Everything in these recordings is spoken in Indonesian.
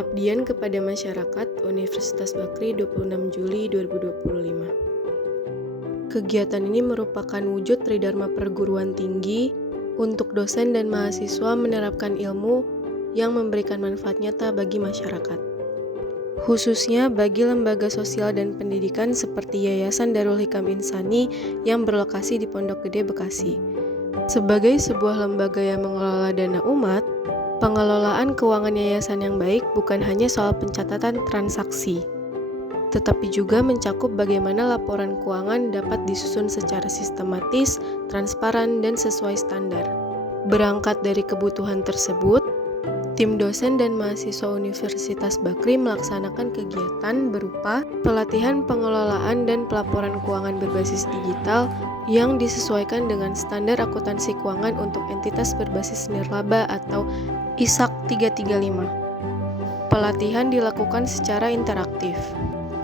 Pengabdian kepada Masyarakat Universitas Bakri 26 Juli 2025. Kegiatan ini merupakan wujud tridharma perguruan tinggi untuk dosen dan mahasiswa menerapkan ilmu yang memberikan manfaat nyata bagi masyarakat. Khususnya bagi lembaga sosial dan pendidikan seperti Yayasan Darul Hikam Insani yang berlokasi di Pondok Gede, Bekasi. Sebagai sebuah lembaga yang mengelola dana umat, pengelolaan keuangan yayasan yang baik bukan hanya soal pencatatan transaksi, tetapi juga mencakup bagaimana laporan keuangan dapat disusun secara sistematis, transparan, dan sesuai standar. Berangkat dari kebutuhan tersebut, tim dosen dan mahasiswa Universitas Bakri melaksanakan kegiatan berupa pelatihan pengelolaan dan pelaporan keuangan berbasis digital yang disesuaikan dengan standar akuntansi keuangan untuk entitas berbasis nirlaba atau ISAK 335. Pelatihan dilakukan secara interaktif,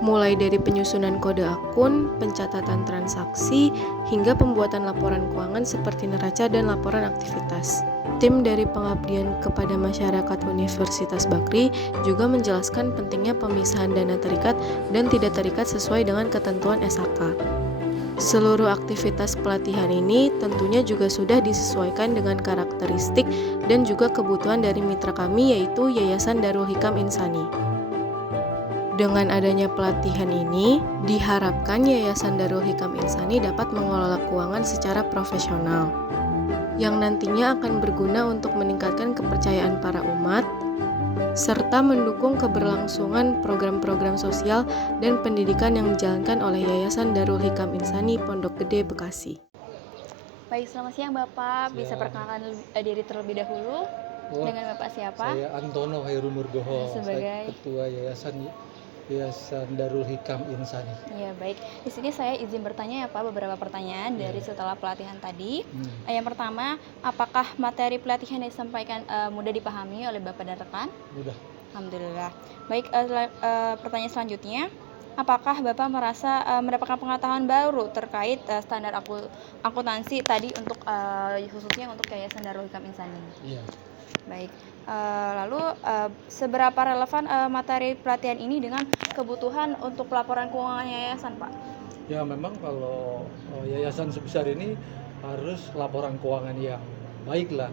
mulai dari penyusunan kode akun, pencatatan transaksi, hingga pembuatan laporan keuangan seperti neraca dan laporan aktivitas. Tim dari Pengabdian kepada Masyarakat Universitas Bakri juga menjelaskan pentingnya pemisahan dana terikat dan tidak terikat sesuai dengan ketentuan SHK. Seluruh aktivitas pelatihan ini tentunya juga sudah disesuaikan dengan karakteristik dan juga kebutuhan dari mitra kami, yaitu Yayasan Darul Hikam Insani. Dengan adanya pelatihan ini, diharapkan Yayasan Darul Hikam Insani dapat mengelola keuangan secara profesional, yang nantinya akan berguna untuk meningkatkan kepercayaan para umat, serta mendukung keberlangsungan program-program sosial dan pendidikan yang dijalankan oleh Yayasan Darul Hikam Insani Pondok Gede, Bekasi. Baik, selamat siang Bapak. Bisa perkenalkan diri terlebih dahulu dengan Bapak siapa? Saya Antono Hairun Nurgoho, Sebagai saya Ketua Yayasan Darul Hikam Insani. Ya, baik. Di sini saya izin bertanya ya Pak, beberapa pertanyaan dari setelah pelatihan tadi. Yang pertama, apakah materi pelatihan yang disampaikan mudah dipahami oleh Bapak dan rekan? Mudah. Alhamdulillah. Baik, pertanyaan selanjutnya, apakah Bapak merasa mendapatkan pengetahuan baru terkait standar akuntansi tadi untuk khususnya untuk Yayasan Darul Hikam Insani? Iya. Baik, lalu seberapa relevan materi pelatihan ini dengan kebutuhan untuk pelaporan keuangan yayasan, Pak? Ya, memang kalau yayasan sebesar ini harus laporan keuangan yang baik lah.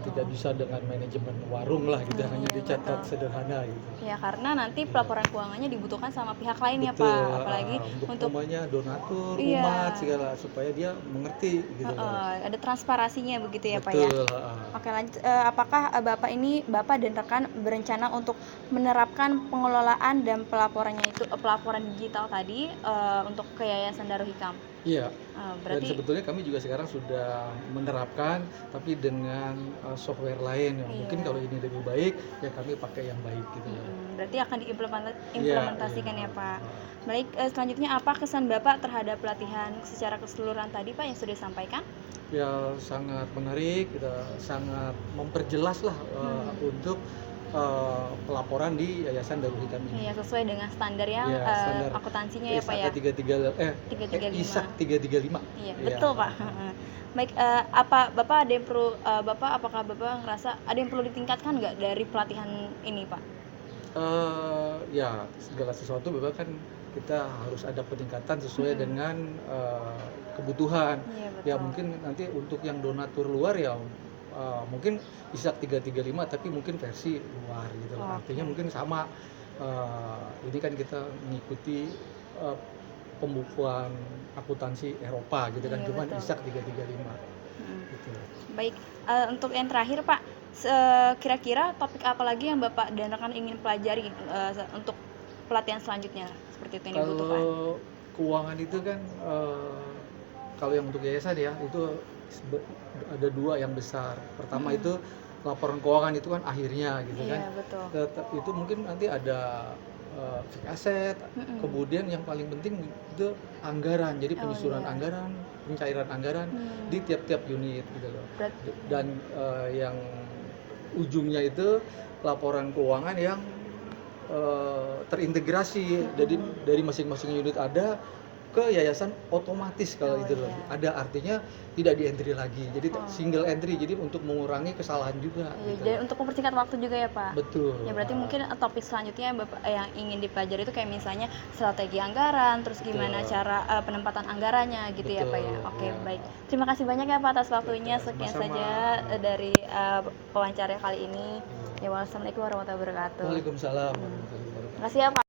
Tidak bisa dengan manajemen warung lah gitu, hanya dicatat sederhana gitu. Ya, karena nanti pelaporan keuangannya dibutuhkan sama pihak lain ya Betul, Pak, apalagi untuk donatur, umat segala, supaya dia mengerti gitu. Ada transparansinya begitu ya Pak ya. Betul. Oke, lanjut. Apakah Bapak dan rekan berencana untuk menerapkan pengelolaan dan pelaporan digital tadi untuk ke Yayasan Darul Hikam? Iya. Berarti Dan sebetulnya kami juga sekarang sudah menerapkan, tapi dengan software lain yang mungkin kalau ini lebih baik, ya kami pakai yang baik gitu. Berarti akan diimplementasikan ya Pak. Baik, selanjutnya apa kesan Bapak terhadap pelatihan secara keseluruhan tadi Pak yang sudah disampaikan? Ya, sangat menarik, sangat memperjelas lah untuk pelaporan di Yayasan Darul Hikam ini. Iya, sesuai dengan standar yang standar akuntansinya ya Pak ya. ISAK 335. Iya, betul Pak. Baik, apakah Bapak ngerasa ada yang perlu ditingkatkan nggak dari pelatihan ini Pak? Ya, segala sesuatu memang kan kita harus ada peningkatan sesuai dengan kebutuhan. Iya, betul. Ya, mungkin nanti untuk yang donatur luar ya mungkin ISAK 335 tapi mungkin versi luar gitu. Artinya mungkin sama. Ini kan kita mengikuti pembukuan akuntansi Eropa gitu kan, cuman ISAK 335 gitu. Baik, untuk yang terakhir Pak, kira-kira topik apa lagi yang Bapak dan rekan ingin pelajari untuk pelatihan selanjutnya seperti itu yang dibutuhkan? Kalau keuangan itu kan kalau yang untuk yayasan ya itu ada dua yang besar. Pertama itu laporan keuangan itu kan akhirnya gitu kan. Iya, betul. Itu mungkin nanti ada fixed asset, kemudian yang paling penting itu anggaran. Jadi penyusunan anggaran, pencairan anggaran di tiap-tiap unit gitu loh. Dan yang ujungnya itu laporan keuangan yang terintegrasi. Jadi dari masing-masing unit ada, ke yayasan otomatis kalau Oh, itu iya. ada, artinya tidak di entry lagi, jadi Oh. single entry, jadi untuk mengurangi kesalahan juga Iya, gitu. jadi untuk mempersingkat waktu juga ya Pak. Betul. Ya berarti mungkin topik selanjutnya Bapak yang ingin dipelajari itu kayak misalnya strategi anggaran, terus gimana Betul. cara penempatan anggarannya gitu ya Pak ya. Betul, Oke, ya. baik. Terima kasih banyak ya Pak atas waktunya. Oke, Sekian sama-sama. saja dari wawancara kali ini. Ya, wassalamualaikum warahmatullahi wabarakatuh. Waalaikumsalam warahmatullahi wabarakatuh. Terima kasih ya Pak.